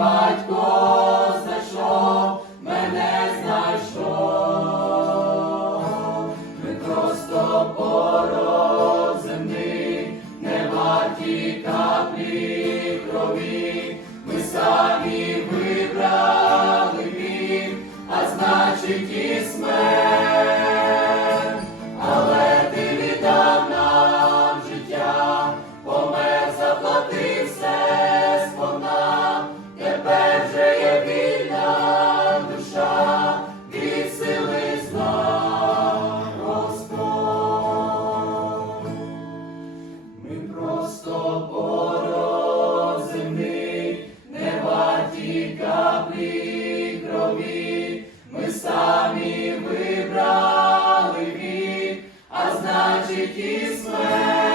батько знайшов, мене знайшов. Ми просто пород земний, не варті каплі крові. Ми самі вибрали він, а значить і смерть. Самі вибрали він, а значить і смерть.